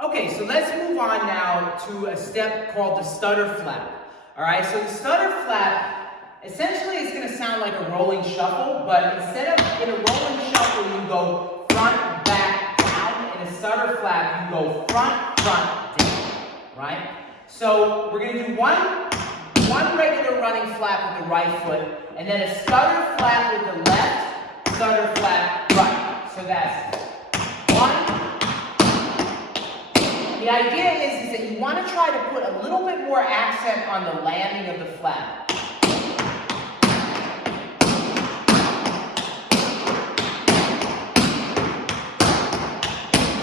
Okay, so let's move on now to a step called the stutter flap. All right, so the stutter flap essentially is going to sound like a rolling shuffle, but instead of in a rolling shuffle, you go front, back, down. In a stutter flap, you go front, front, down. Right? So we're going to do one regular running flap with the right foot, and then a stutter flap with the left, stutter flap right. So that's one. The idea is that you want to try to put a little bit more accent on the landing of the flap.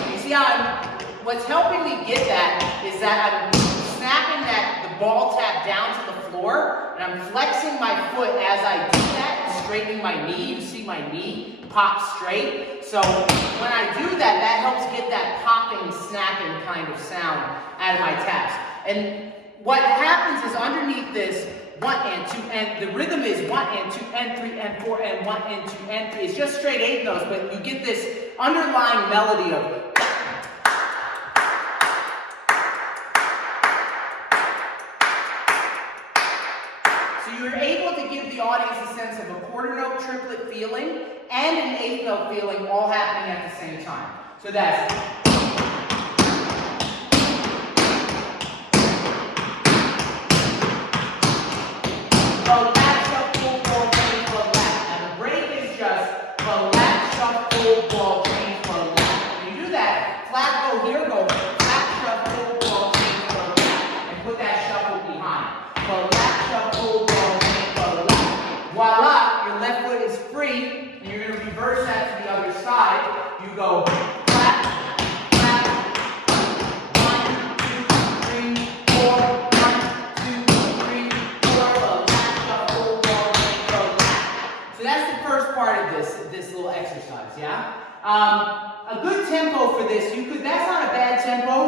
You see how what's helping me get that is that I'm snapping the ball tap down to the floor, and I'm flexing my foot as I do that and straightening my knee. You see my knee pop straight. So when I do that, that helps get that popping, snapping kind of sound out of my taps. And what happens is underneath this 1 and 2 and the rhythm is 1 and 2 and 3 and 4 and 1 and 2 and 3. It's just straight 8 notes, but you get this underlying melody of you're able to give the audience a sense of a quarter note triplet feeling and an 8th note feeling all happening at the same time. So that's the lap, shuffle, ball, chain, for lap. And the break is just the lap, shuffle, ball, chain, for lap. When you do that, flap, go here, go lap, shuffle, ball, chain, for lap. And put that shuffle behind. The lap, shuffle, voila, your left foot is free, and you're going to reverse that to the other side. You go flap, flap, 1, 2, 3, 4, 1, 2, 3, 4, lap, shuffle, ball, go lap. So that's the first part of this little exercise, yeah? A good tempo for this, that's not a bad tempo.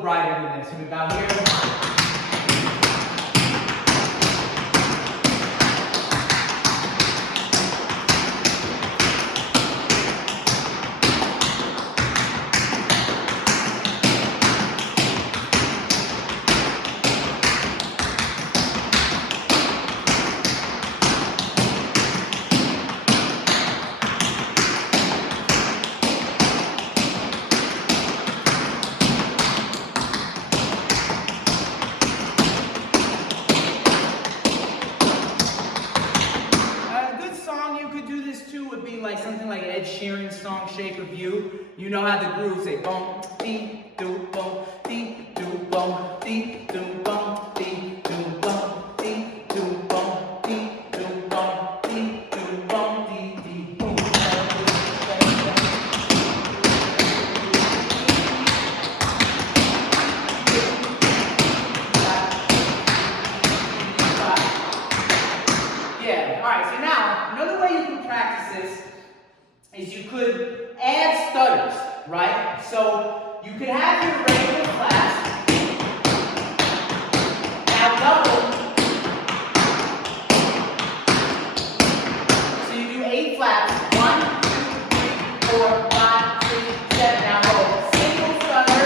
Brighter than this. So about here. Like something like Ed Sheeran's song Shape of You. You know how the grooves say boom, dee, doo, boom, dee, doo, boom, dee, doo, boom, dee, doo, boom, dee, doo, boom, dee, doo, boom, dee, doo, boom, dee, dee, boom. Yeah, alright, so now another way you can practice this is you could add stutters, right? So you could have your regular class, now double. So you do 8 flaps, 1, 2, 3, 4, 5, 6, 7, now go single stutter.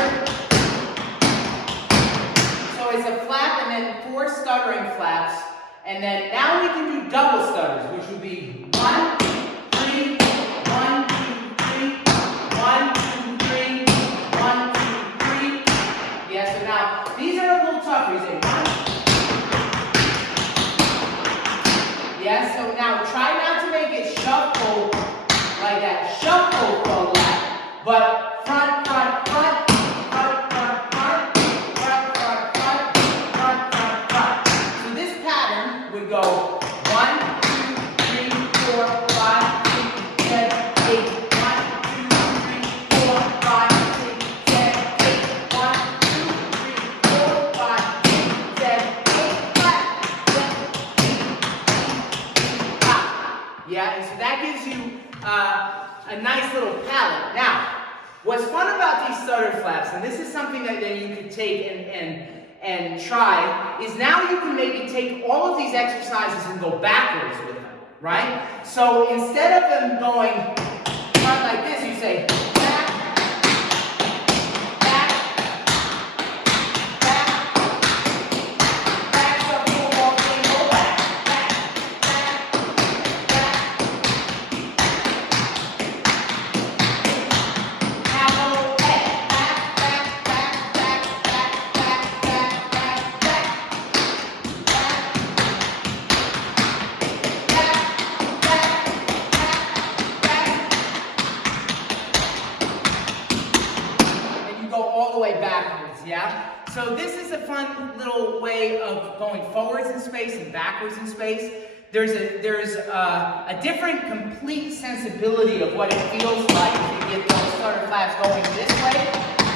So it's a flap and then 4 stuttering flaps, and then now we can do double stutters, which would be 1, 3, 1, 2, 3, 1, 2, 3, 1, 2, 3. Yeah, so now these are a little tougher. You say 1. Yeah, so now try not to make it shuffle like that. Shuffle for a lap. But front, front, front, front, front, front, front, front, front, front, front, front. So this pattern would go 1, 2, 3, 4, 5, 6, 7, 8. 1, 2, 3, 4, 5, 6, 7, 8. 1, 2, 3, 4, 5, 6, 7, 8. Clap. Yeah, and so that gives you a nice little palette. Now, what's fun about these stutter flaps, and this is something that you could take and try, is now you can maybe take all of these exercises and go backwards with them, right? So instead of them going front like this, you say back, back, back, back, so people walk in, go back, back, back, back. Now go back, back, back, back, back, back, back, back, back, back. All the way backwards, yeah? So this is a fun little way of going forwards in space and backwards in space. There's a different complete sensibility of what it feels like to get those stutter flaps going this way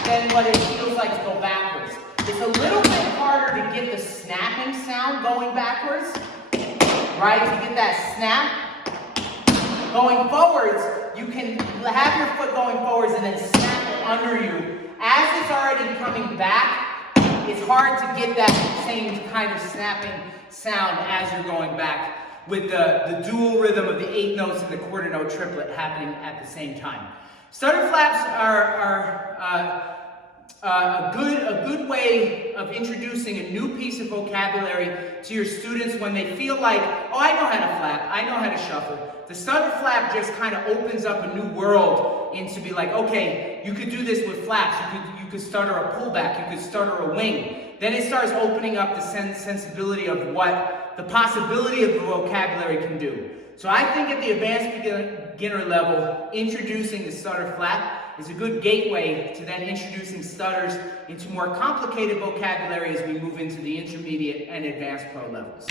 than what it feels like to go backwards. It's a little bit harder to get the snapping sound going backwards, right? To get that snap. Going forwards, you can have your foot going forwards and then snap it under you. As it's already coming back, it's hard to get that same kind of snapping sound as you're going back with the dual rhythm of the 8 notes and the quarter note triplet happening at the same time. Stutter flaps are a good way of introducing a new piece of vocabulary to your students when they feel like, oh, I know how to flap, I know how to shuffle. The stutter flap just kind of opens up a new world into be like, okay, you could do this with flaps, you could stutter a pullback, you could stutter a wing. Then it starts opening up the sensibility of what the possibility of the vocabulary can do. So I think at the advanced beginner level, introducing the stutter flap is a good gateway to then introducing stutters into more complicated vocabulary as we move into the intermediate and advanced pro levels.